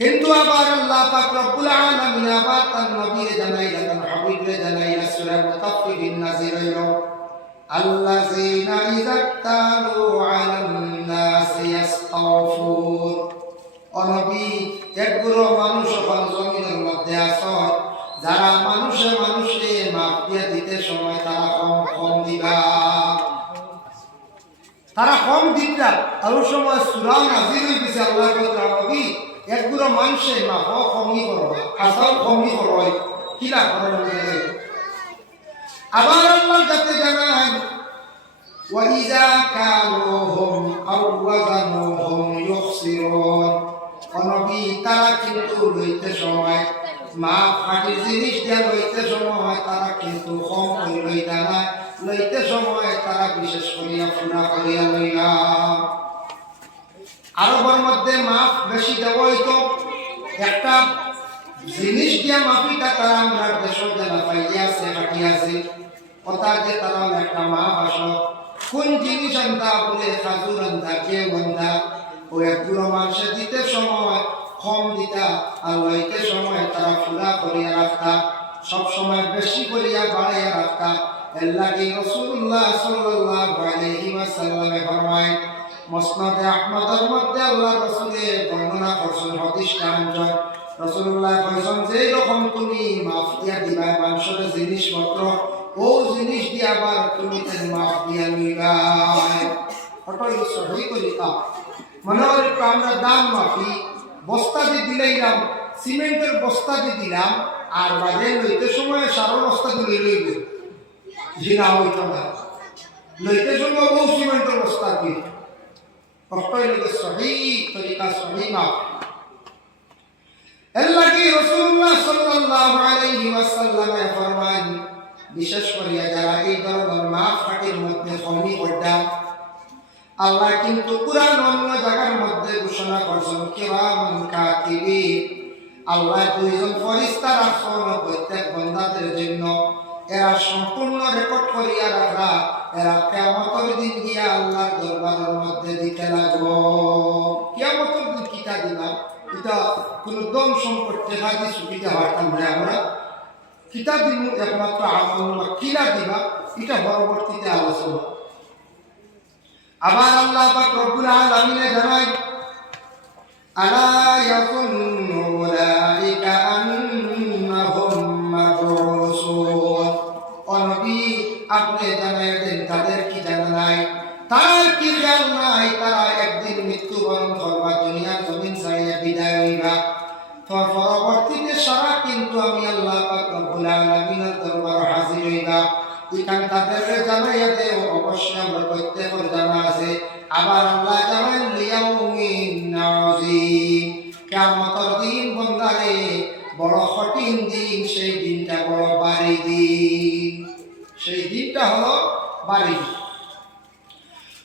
কিন্তু আবার আল্লাহ পাক রব্বুল আলামিন আবার তার নবীরে জানাইলা তার হাবিবরে জানাইলা সূরা মুতাফফিফিন নাযির হইল। আল্লাযীনা ইযা তালু আলান নাস ইয়াসতাউফুন। অনবী একগুলো মানুষ এখন জমিনের মধ্যে আসত যারা মানুষে মানুষে মাপ দিয়ে দিতে সময় তারা কম কম দিবা। তারা কম দিকরা আর সময় সুরাও নাজির হয়ে গেছে আল্লাহ নবী। একগুলো মানুষে মাপ কমই করো খাসাও কমই করো কিলা করো আবার আল্লাহ যাতে জানান وإذا كالوهم أو وزنوهم يخسرون অনবী তারা কিন্তু লইতে সময় মা ফাটির জিনিস দিয়া লইতে সময় তারা কিন্তু কম করে লইতা না লইতে সময় তারা বিশেষ করিয়া ফুনা করিয়া লইলা আরবের মধ্যে মাফ বেশি হইতো। একটা জিনিস দিয়া মাফিটা তারা আমরা দেশের জানা পাইয়াছে হাঁটিয়াছে কথা যে তারা একটা মাফ আসো কোন জিনিস আনতা বলে খাজুর আনতা, কেউ আনতা? ও একগুলো মানুষে দিতে সময়, কম দিতা, আর লইতে সময় তারা ফুলা করিয়া রাখতা। সব সময় বেশি করিয়া বাড়াইয়া রাখতা। এল্লাহি রাসূলুল্লাহ সাল্লাল্লাহু আলাইহি ওয়াসাল্লামে ফরমায় মুসনাদে আহমদের মধ্যে আল্লাহ রাসূলে বর্ণনা করছেন, হাদিস কাঞ্চন রাসূলুল্লাহ কইছেন যে রকম তুমি মাফ দিয়া দিবা মানুষের জিনিসপত্র ও জিনিস দিয়ে আবার তুমি মাফ দিয়া লইবা ওটাই সহি তরিকা মনে হয় আমরা দাম মাফি বস্তা দিয়ে দিলাইলাম, সিমেন্টের বস্তা দিয়ে দিলাম, আর বাজে লইতে সময় সারা বস্তা দিয়ে লইব। জিনা হইতো না। লইতে সময় ও সিমেন্টের বস্তা দিয়ে। তরিকা সহি মাফ এল্লাহি রাসূলুল্লাহ সাল্লাল্লাহু আলাইহি ওয়াসাল্লামে ফরমান বিশেষ করিয়া যারা এই ধরনের মাফ ফাটির মধ্যে কমি করতাম আল্লাহ কিন্তু কুরআন অন্য জায়গার মধ্যে ঘোষণা করছেন কিরামান কাতিবিন আল্লাহ দুইজন ফরিস্তা রাখছেন প্রত্যেক বন্দাদের জন্য এরা সম্পূর্ণ রেকর্ড করিয়া রাখা এরা কেমতর দিন গিয়া আল্লাহর দরবারের মধ্যে দিতে লাগবো। কেমতর দিন কিতা দিবা? এটা কোনো দম টেকা দিয়ে সুবিধা হওয়ার না আমরা? কিতা দিব একমাত্র আমল কিনা দিবা? এটা পরবর্তীতে আলোচনা। আবার আল্লাহ পাক রব্বুল আলামিনে জানায়, আলা নাই। তার কি খেয়াল নাই, তারা একদিন মৃত্যুবরণ করবা, দুনিয়ার জমিন ছাড়িয়ে বিদায় হইবা। পরবর্তীতে সারা কিন্তু আমি আল্লাহ রব্বুল আলামিনের দরবার হাজির হইবা। ইখান তাদের জানাইয়া দে অবশ্যই আমরা প্রত্যেকের জানা আছে। আবার আল্লাহ জানান লিয়াউমিন নাযিম কিয়ামতের দিন বন্দারে বড় কঠিন দিন, সেই দিনটা বড় বাড়ি দিন। সেই দিনটা হলো বাড়ি দিন।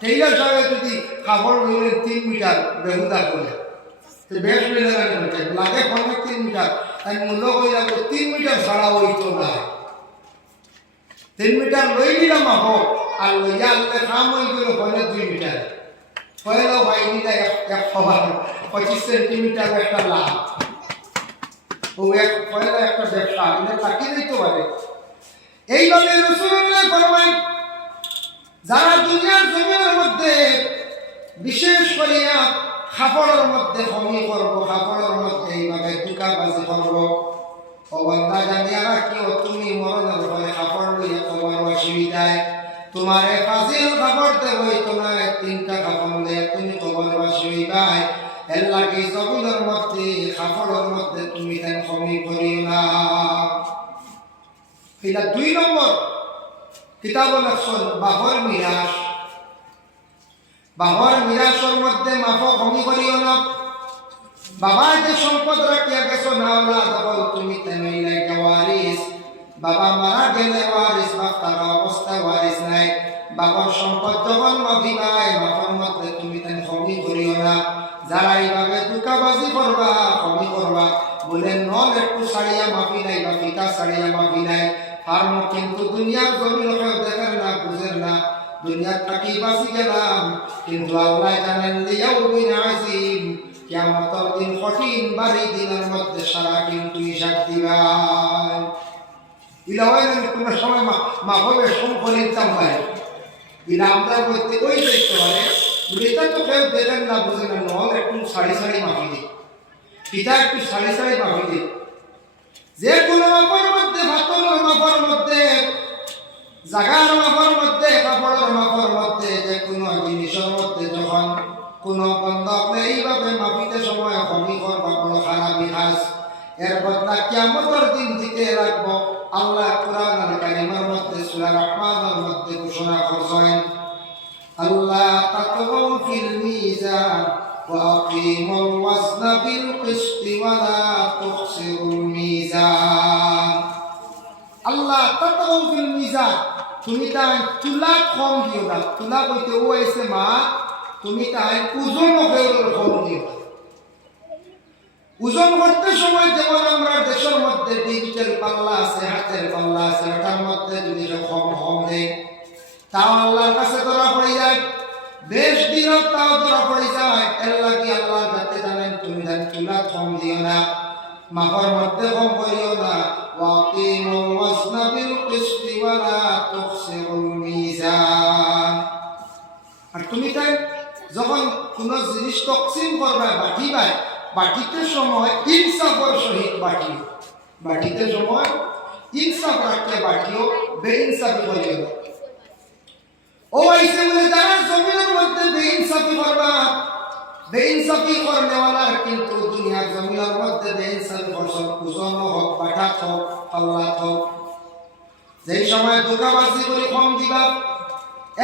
টেইলার সাহেব যদি কাপড় হইলে তিন মিটার বেহুদা করে, তো বেশ লাগে তিন মিটার, তাই মূল্য কইলা তিন মিটার ছাড়া না তিন মিটার লই নিলাম আহ, আর লইয়া কাম হয়ে গেল দুই মিটার। এক সবার পঁচিশ সেন্টিমিটার একটা লাভ। ও এক হইল একটা ব্যবসা তাকিয়ে দিতে পারে। এইভাবে রসুল্লাহ ফরমান যারা দুনিয়ার জমিনের মধ্যে বিশেষ করিয়া খাপড়ের মধ্যে কমি করব খাপড়ের মধ্যে এইভাবে দুকাবাজি করব। অবন্ধা জানিয়া রাখিও তুমি মরণের পরে খাপড় লইয়া তোমার অসুবিধায়। তোমার ফাজিল খাবার দেবই, তোমার তিনটা খাবার লইয়া তুমি তোমার অসুবিধায়। এর লাগে মধ্যে খাপড়ের মধ্যে তুমি তাই কমি করিও না। এটা দুই নম্বর। কিতাব লক্ষণ বাহর মিরাস বাহর মিরাসের মধ্যে মাফ কমি করিও না। বাবা যে সম্পদ রাখিয়া গেছো, না ওলা তুমি তেমনি গাওয়ারিস বাবা মারা গেলে ওয়ারিস, বাপ থাকা অবস্থায় ওয়ারিস নাই। বাবার সম্পদ যখন মাফি পায় বাবার মধ্যে তুমি তাই কমি করিও না। যারা এইভাবে দুকাবাজি করবা কমি করবা, বলে নল একটু সারিয়া মাফি নাই, বা পিতা সারিয়া মাফি নাই। ফার্ম কিন্তু দুনিয়ার জমিন দেখেন না বুঝেন না। দুনিয়ার থাকি বাঁচি গেলাম, কিন্তু আল্লাহ জানেন লিয়াও বিন আজিম কিয়ামতের দিন কঠিন বাড়ি দিনের মধ্যে সারা কিন্তু হিসাব দিবাই। ইলা হয় সময় মা হবে হয় ইলা আমরা করতে দেখতে পারে এটা তো দেখেন না বুঝেন না নল একটু সাড়ে সাড়ে মাফি দিই পিতা একটু সাড়ে সাড়ে মাফি দিই যে কোনো মাপের মধ্যে ভাতর মাপের মধ্যে জাগার মাপের মধ্যে কাপড়ের মাপের মধ্যে যে কোনো জিনিসের মধ্যে যখন কোনো বন্ধক এইভাবে মাপিতে সময় কমি করবা বড় খারাপ ইহাস এর বদলা কিয়ামতের দিন থেকে রাখবো আল্লাহ কোরআন আল কারিমের মধ্যে সূরা রহমানের মধ্যে ঘোষণা করছেন আল্লাহ তাতগাউ ফিল মিজান وأقيموا الوزن بالقسط ولا تخسروا الميزان আল্লাহ তাতাও ফিল মিজান তুমি তাই তুলা কম দিও না তুলা কইতে ও আইছে, মা, তুমি তাই ওজন কম দিও ওজন করতে সময় যেমন আমরা দেশের মধ্যে ডিজিটাল পাল্লা আছে, হাতের পাল্লা আছে ওটার মধ্যে যদি কম দেয়, তাও আল্লাহর কাছে ধরা পড়ে যায়। বেশ দিনত তাও ধরা পড়ে যায়। এর লাগি আল্লাহ যাতে জানেন, তুমি জান তুলা কম দিও না মাফার মধ্যে কম করিও না। ওয়াকিমু ওয়াজনা বিল কিসতি আর তুমি তাই যখন কোন জিনিস তকসিম করবে বাটিবাই বাটিতে সময় ইনসাফের সহিত বাটি বাটিতে সময় ইনসাফ রাখতে বাটিও বেইনসাফি করিও ও আইসে বলে যারা জমিনের মধ্যে বেইনসাফি করবা বেইনসাফি করনেওয়ালার কিন্তু দুনিয়ার জমিনের মধ্যে বেইনসাফি করছেন ওজন হোক বাটাত হোক পাল্লাত হোক যেই সময় দোকাবাজি করে কম দিবা,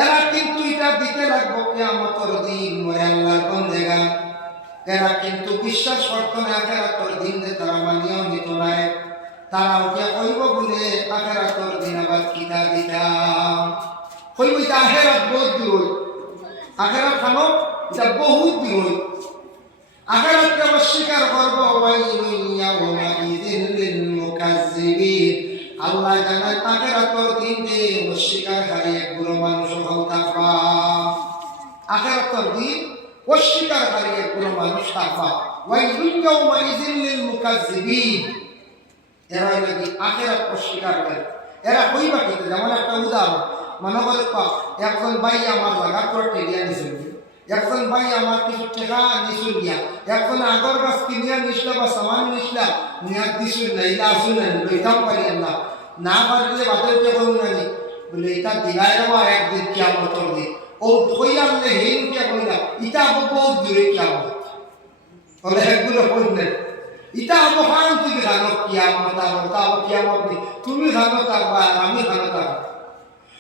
এরা কিন্তু এটা দিতে লাগবো কেয়ামতর দিন মরে আল্লাহর বন্দেগা। এরা কিন্তু বিশ্বাস করতো না আখেরাতর দিন যে তারা মানিয়েও নিত নাই। তারা ওকে কইব বলে আখেরাতর দিন আবার কিতা দিতাম। কইব এটা বহুত দূর। আখেরাত খানো এটা বহুত দূর। আখেরাতকে অস্বীকার করব ওয়াইলুন আল্লাহ জানায় আখেরাতর দিন। যে অস্বীকারকারী এক বুড়ো মানুষ হল থাকবা আখেরাতর দিন অস্বীকারকারী এক বুড়ো মানুষ থাকবা ওয়াইলুন ইয়াওমাইযিন লিল মুকাজ্জিবিন এরা লাগি আখেরাত অস্বীকারকারী এরা কইবা কিন্তু যেমন একটা উদাহরণ, মনে করে একজন ভাই আমার জায়গা করে টেরিয়া নিছিল একজন ভাই আমার কিছু টাকা নিছিল গিয়া একজন আগর গাছ কিনিয়া নিছিল বা সামান নিছিল নিয়া দিছিল না এটা আসুন লইতাম পারি না। না পারলে বাদে উঠে করুন না নি? বলে, এটা দিগাই দেওয়া একদিন মতর দিন ও কই আনলে হেন কিয়া কইলা ইটা আবো বহুত দূরে কিয়া বলে, একগুলো কইলেন ইটা আবো খান তুমি জানো কিয়ামত আর ওটা আবো কিয়ামত নেই। তুমি জানো থাকবা আর আমি জানো থাকবা।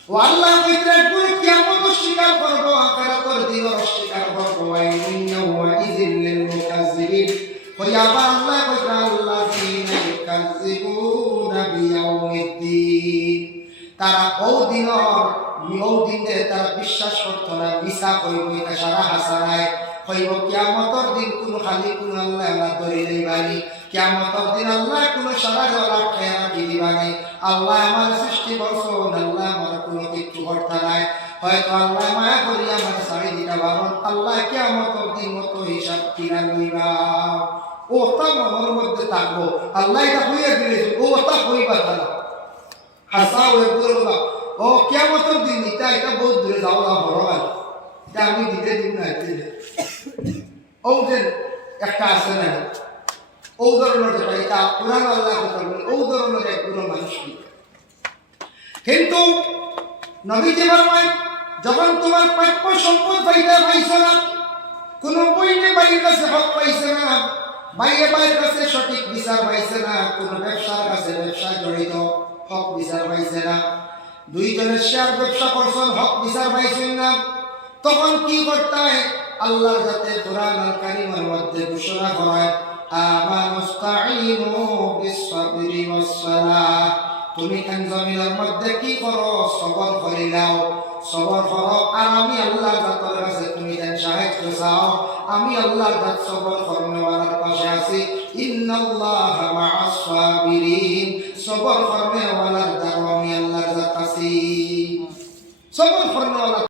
ও আল্লাহ কইতে কই কিয়ামত স্বীকার করব আখিরাতের দিন অস্বীকার করব। ওয়াইলিন ইয়াওমাইযিন লিল মুকাজ্জিবিন কই আবার আল্লাহ কইতে আল্লাযীনা ইউকাজ্জিবুনা বিয়াউমিদ্দিন তারা বিশ্বাস করত না মিশা কইব, এটা সারা হাসানায়। কইব, কিয়ামতর দিন কোন খালি কোন আল্লাহ আল্লাহ ধরে নেই। বানি কিয়ামতর দিন আল্লাহ কোন সারা জলা খেয়া দিবানি আল্লাহ আমার সৃষ্টি করছেন আল্লাহ আমার কোনো কিছু করতে নাই। হয়তো আল্লাহ মায়া করি আমার সারি দিটা বারণ, আল্লাহ কিয়ামতর দিন মতো হিসাব কিনা লইবা। তা মনের মধ্যে থাকব। আল্লাহ এটা হইয়া দিলে তা হইবা তারা হাসা হয়ে বলবা ও কিয়ামতর দিন এটা এটা বহুত দূরে যাও না। গেল এটা আমি দিতে দিব না দিলে ও যে একটা আছে না। ও ধরনের যেটা এটা কোরআন আল্লাহ কথা বলে ও ধরনের এক পুরো মানুষ কিন্তু নবী ফরমায় যখন তোমার প্রাপ্য সম্পদ পাইতে পাইছো না, কোন বইনে বাড়ির কাছে হক পাইছে না? বাইরে বাইরের কাছে সঠিক বিচার পাইছে না, কোন ব্যবসার কাছে ব্যবসা জড়িত, হক বিচার পাইছে না। দুইজনের শেয়ার ব্যবসা করছেন, হক বিচার পাইছেন না। তখন কি করতে হয় আল্লাহ যাতে কোরআন আর কারিমার মধ্যে ঘোষণা করায় আমানুস্তাঈনু বিসসাবরি ওয়াসসালাহ। তুমি এন জমিনের মধ্যে কি করো? সবর করে নাও। সবর করো আর আমি আল্লাহ জাতের কাছে তুমি দেন সাহায্য চাও আমি আল্লাহ জাত সবর কর্মওয়ালার পাশে আছি। ইন্নাল্লাহ মা'আস সাবিরিন সবর কর্মওয়ালার দ্বারা আমি আল্লাহ জাত আছি। সবর কর্মওয়ালা